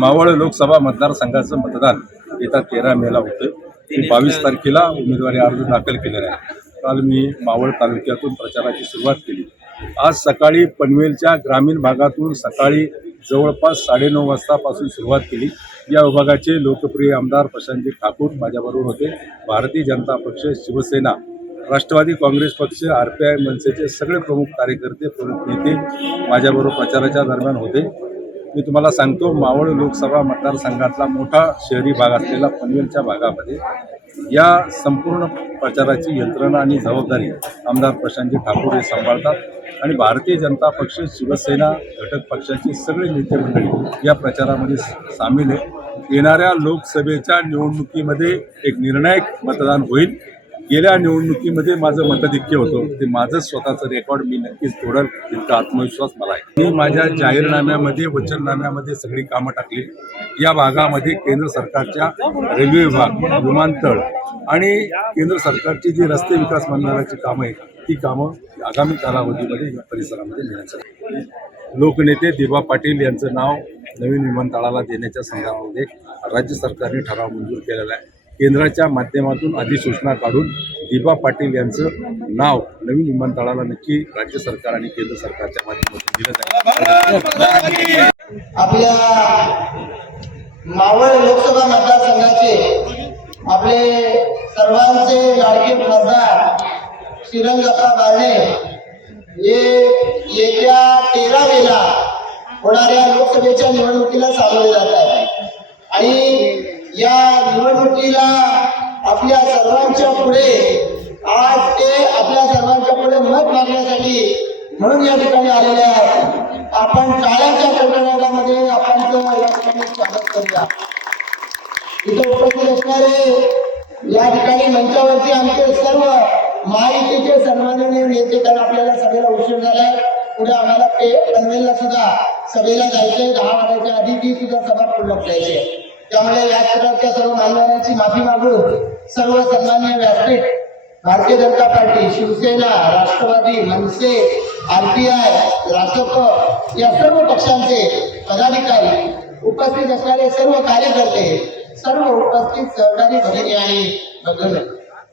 मावळ लोकसभा मतदारसंघाचं मतदान येत्या तेरा मेला होतं बावीस तारखेला उमेदवारी अर्ज दाखल केलेला आहे. काल मी मावळ तालुक्यातून प्रचाराची सुरुवात केली. आज सकाळी पनवेलच्या ग्रामीण भागातून सकाळी जवळपास साडेनऊ वाजतापासून सुरुवात केली. या विभागाचे लोकप्रिय आमदार प्रशांतजी ठाकूर माझ्याबरोबर होते. भारतीय जनता पक्ष शिवसेना राष्ट्रवादी काँग्रेस पक्ष आर पी आय मनसेचे सगळे प्रमुख कार्यकर्ते प्रमुख नेते माझ्याबरोबर प्रचाराच्या दरम्यान होते. मी तुम्हाला सांगतो मावळ लोकसभा मतदारसंघातला मोठा शहरी भाग असलेला पनवेलच्या भागामध्ये या संपूर्ण प्रचाराची यंत्रणा आणि जबाबदारी आमदार प्रशांतजी ठाकूर हे सांभाळतात आणि भारतीय जनता पक्ष शिवसेना घटक पक्षाचे सगळे नेते मंडळी या प्रचारामध्ये सामील आहे येणाऱ्या लोकसभेच्या निवडणुकीमध्ये एक निर्णायक मतदान होईल. गेल्या निवडणुकीमध्ये माझं मतधिक्य होतं. ते माझं स्वतःचं रेकॉर्ड मी नक्कीच तोडल इतका आत्मविश्वास मला आहे. मी माझ्या जाहीरनाम्यामध्ये वचननाम्यामध्ये सगळी कामं टाकली. या भागामध्ये केंद्र सरकारच्या रेल्वे विभाग विमानतळ आणि केंद्र सरकारची जी रस्ते विकास मंडळाची कामं आहेत ती कामं आगामी कालावधीमध्ये या परिसरामध्ये मिळायचं लोकनेते दिबा पाटील यांचं नाव नवीन विमानतळाला देण्याच्या संदर्भामध्ये राज्य सरकारने ठराव मंजूर केलेला आहे. केंद्राच्या माध्यमातून अधिसूचना काढून दिबा पाटील यांचं नाव नवीन विमानतळाला नक्की राज्य सरकार आणि केंद्र सरकारच्या माध्यमातून दिलं जाईल. आपल्या मावळ लोकसभा मतदारसंघाचे आपले सर्वांचे लाडके खासदार श्रीरंगप्पा बारणे हे येत्या तेरा मेला होणाऱ्या लोकसभेच्या निवडणुकीला सामोरे जात आहे आणि या निवडणुकीला आपल्या सर्वांच्या पुढे आज ते आपल्या सर्वांच्या पुढे मत मागण्यासाठी म्हणून या ठिकाणी आलेले आहेत. आपण टाळ्यांच्या कडकडाटामध्ये आपण या ठिकाणी स्वागत करूया. इथे उपस्थित असणारे या ठिकाणी मंचावरती आमचे सर्व महायुतीचे सन्माननीय नेते कारण आपल्याला सभेला उशीर झालाय. पुढे आम्हाला पनवेलला सुद्धा सभेला जायचंय. दहा वाजायच्या आधी ती सुद्धा सभा पूर्ण करायची आहे. त्यामुळे व्यासपीठाच्या सर्व मान्यवरांची माफी मागून सर्व सन्मान्य व्यासपीठ भारतीय जनता पार्टी शिवसेना राष्ट्रवादी मनसे आरपीआय रासप या सर्व पक्षांचे पदाधिकारी उपस्थित असणारे सर्व कार्यकर्ते सर्व उपस्थित सहकारी भगिनी आणि बंधू.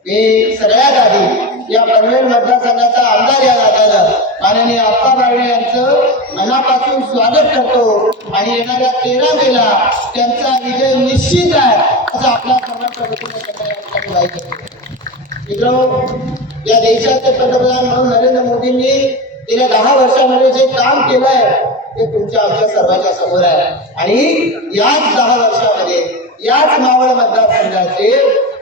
हे सगळ्यात आधी या पनवेल मतदारसंघाचा आमदार या आणि माननीय आप्पा बारणे यांचं मनापासून स्वागत करतो. आणि येणाऱ्या तेरा मेला त्यांचा विजय निश्चित आहे असं आपल्या सर्वांच्या या देशाचे पंतप्रधान म्हणून नरेंद्र मोदींनी गेल्या दहा वर्षामध्ये जे काम केलंय ते तुमच्या आमच्या सर्वांच्या समोर आहे. आणि याच दहा वर्षामध्ये याच मावळ मतदारसंघाचे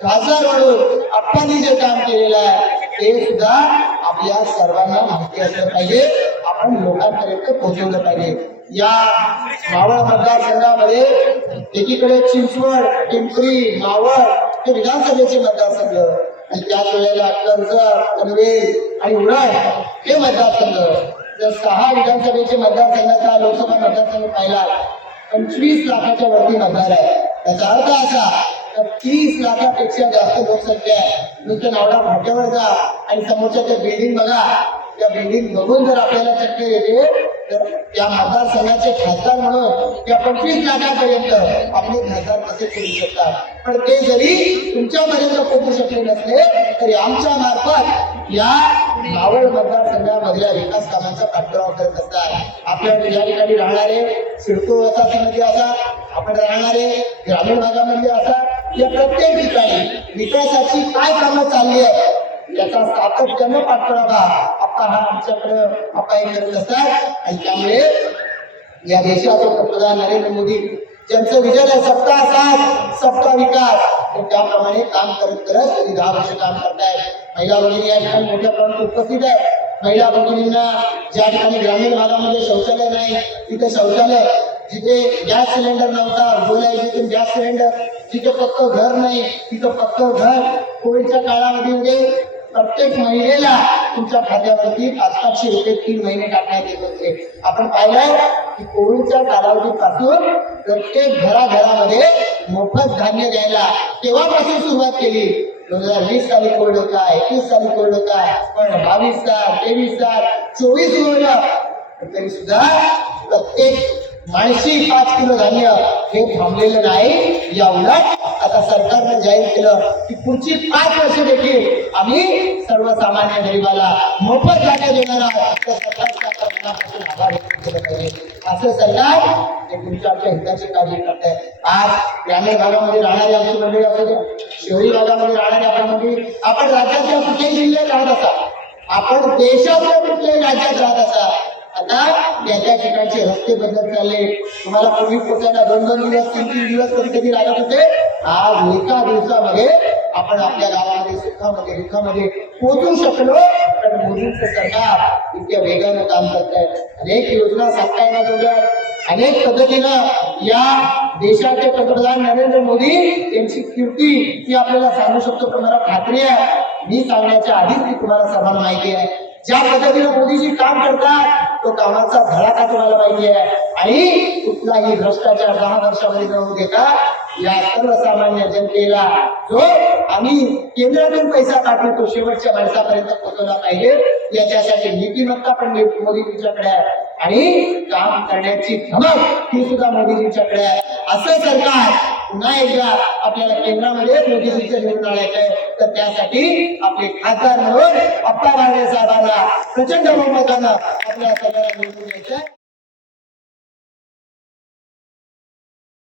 खासदार म्हणून आपण जे काम केलेलं आहे ते सुद्धा आपल्या सर्वांना माहिती असलं पाहिजे. आपण लोकांपर्यंत पोहोचवलं पाहिजे. या मावळ मतदारसंघामध्ये एकीकडे चिंचवड पिंपरी मावळ हे विधानसभेचे मतदारसंघ आणि त्याच वेळेला कर्जत पनवेल आणि उरण हे मतदारसंघ. जर सहा विधानसभेचे मतदारसंघाचा लोकसभा मतदारसंघ पाहिला पंचवीस लाखाच्या वरती मतदार आहे त्याचा अर्थ असा तर तीस लाखापेक्षा जास्त लोकसंख्या आहे. नुसतं नावडा फाट्यावर जा आणि समोरच्या त्या बिल्डिंग बघा. त्या बिल्डिंग बघून जर आपल्याला चक्कर येते तर त्या मतदारसंघाचे खासदार म्हणून त्या पंचवीस लाखापर्यंत आपले खासदार कसे करू शकतात. पण ते जरी तुमच्यापर्यंत पोहोचू शकले नसले तरी आमच्या मार्फत या मावळ मतदारसंघामधल्या विकास कामांचा पाठपुरावा करत असतात आपल्या या ठिकाणी राहणारे सिडको असा समिती असा आपण राहणारे ग्रामीण भागामध्ये असा या प्रत्येक ठिकाणी विकासाची काय कामं चालली आहे याचा सातत्यानं पाठपुरावा आता हा आमच्याकडे अपाय करत असतात. आणि त्यामुळे या देशाचे पंतप्रधान नरेंद्र मोदी ज्यांचं विजन आहे सप्ताह साथ सप्ताह विकास त्याप्रमाणे काम करत करत दहा वर्ष काम करतायत. महिला भगिनी या ठिकाणी मोठ्या प्रमाणात उपस्थित आहेत. महिला भगिनींना ज्या ठिकाणी ग्रामीण भागामध्ये शौचालय नाही तिथे शौचालय जिथे गॅस सिलेंडर नव्हता बोलाय गॅस सिलेंडर तिथं पक्क घर नाही तिथं पक्क घर. कोविडच्या काळामध्ये म्हणजे प्रत्येक महिलेला तुमच्या खात्यावरती पाच पाचशे रुपये तीन महिने टाकण्यात येत होते. आपण पाहिलंय की कोविडच्या कालावधीपासून प्रत्येक घराघरामध्ये मोफत धान्य द्यायला तेव्हापासून सुरुवात केली? दोन हजार वीस साली कोविड होता एकवीस साली कोविड होता पण बावीस साल तेवीस साल चोवीस होतं तरी सुद्धा प्रत्येक माणशी पाच किलो धान्य हे थांबलेलं नाही. या उलट आता सरकारनं जाहीर केलं की पुढची पाच वर्ष देखील आम्ही सर्वसामान्य गरिबाला मोफत धान्य देणार आहोत. मनापासून आभार व्यक्त पाहिजे. असं सरकार ते तुमच्या आमच्या हिताची काळजी करत आहे आज ग्रामीण भागामध्ये राहणारी आमची मंडळी असू द्या शहरी भागामध्ये राहणारी आपण मंडळी आपण राज्याच्या कुठल्याही जिल्ह्यात राहत असा आपण देशातल्या कुठल्याही राज्यात राहत असा आता त्या त्या ठिकाणचे रस्ते बदलत चालले. तुम्हाला पूर्वी पोचायला दोन दोन दिवस तीन तीन दिवस कधी कधी लागत होते. आज एका दिवसामध्ये आपण आपल्या गावामध्ये सुखामध्ये दुःखामध्ये पोहोचू शकलो. पण मोदींचं सरकार इतक्या वेगानं काम करत आहे अनेक योजना सांगता येणार अनेक पद्धतीनं या देशाचे पंतप्रधान नरेंद्र मोदी यांची कीर्ती ती आपल्याला सांगू शकतो. पण मला खात्री आहे मी सांगण्याच्या आधीच ती तुम्हाला सर्वांना माहिती आहे. ज्या पद्धतीनं मोदीजी काम करतात तो कामाचा धडाका तुम्हाला पाहिजे आणि कुठलाही भ्रष्टाचार दहा वर्षामध्ये न देता या सर्वसामान्य जनतेला जो आम्ही केंद्रातून पैसा काढतो तो शेवटच्या माणसापर्यंत पोहोचवला पाहिजे याच्यासाठी नीतिमत्ता पण मोदीजींच्याकडे आहे. आणि काम करण्याची धमक ही सुद्धा मोदीजींच्याकडे आहे. असं सरकार पुन्हा एकदा आपल्याला केंद्रामध्ये मोदीजींचं निवडून आणायचं आहे. तर त्यासाठी आपले खासदार म्हणून अप्पा राणे साहेबांना प्रचंड बहुमतानं आपल्या सगळ्यांना निवडून द्यायचं